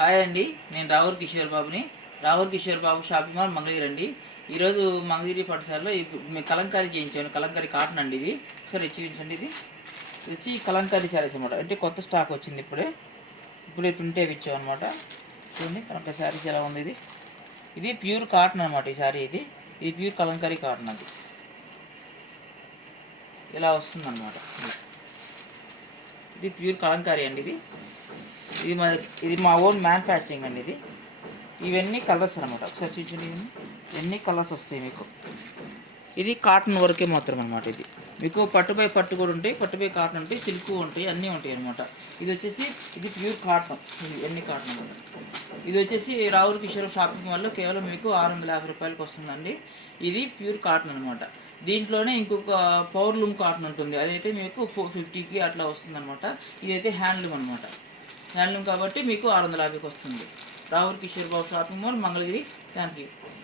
Hi అండి, నేను రావుల్ కిషోర్ బాబుని. రావుల్ కిషోర్ బాబు షాపింగ్ మాల్ మంగళగిరి అండి. ఈరోజు మంగళగిరి పట్టుసారిలో మీ కలంకారీ చేయించాను. కలంకారీ కాటన్ అండి ఇది. సరే చూపించండి. ఇది వచ్చి కలంకారీ శారీస్ అనమాట. అంటే కొత్త స్టాక్ వచ్చింది ఇప్పుడే ప్రింట్ వేయించాం అనమాట. చూడండి కలంకారీ శారీస్ ఎలా ఉంది. ఇది ప్యూర్ కాటన్ అనమాట. ఈ శారీ ఇది ప్యూర్ కలంకారీ కాటన్. అది ఇలా వస్తుందన్నమాట. ఇది ప్యూర్ కలంకారీ అండి. ఇది మా ఓన్ మ్యానుఫ్యాక్చరింగ్ అండి. ఇవన్నీ కలర్స్ అనమాట. ఒకసారి చూపించండి. ఇవన్నీ కలర్స్ వస్తాయి మీకు. ఇది కాటన్ వరకే మాత్రం అనమాట. ఇది మీకు పట్టుపై పట్టు కూడా ఉంటాయి, పట్టుపై కాటన్ ఉంటాయి, సిల్క్ ఉంటాయి, అన్నీ ఉంటాయి అనమాట. ఇది ప్యూర్ కాటన్. ఇవన్నీ కాటన్ అనమాట. ఇది వచ్చేసి రావుల్ కిషోర్ షాపింగ్ మాల్లో కేవలం మీకు 650 రూపాయలకి వస్తుందండి. ఇది ప్యూర్ కాటన్ అనమాట. దీంట్లోనే ఇంకొక పవర్లూమ్ కాటన్ ఉంటుంది, అదైతే మీకు 450కి అట్లా వస్తుందన్నమాట. ఇదైతే హ్యాండ్లూమ్ అనమాట. హ్యాండ్లూమ్ కాబట్టి మీకు 650కి వస్తుంది. Ravul Kishore Babu shopping mall Mangalagiri. Thank you.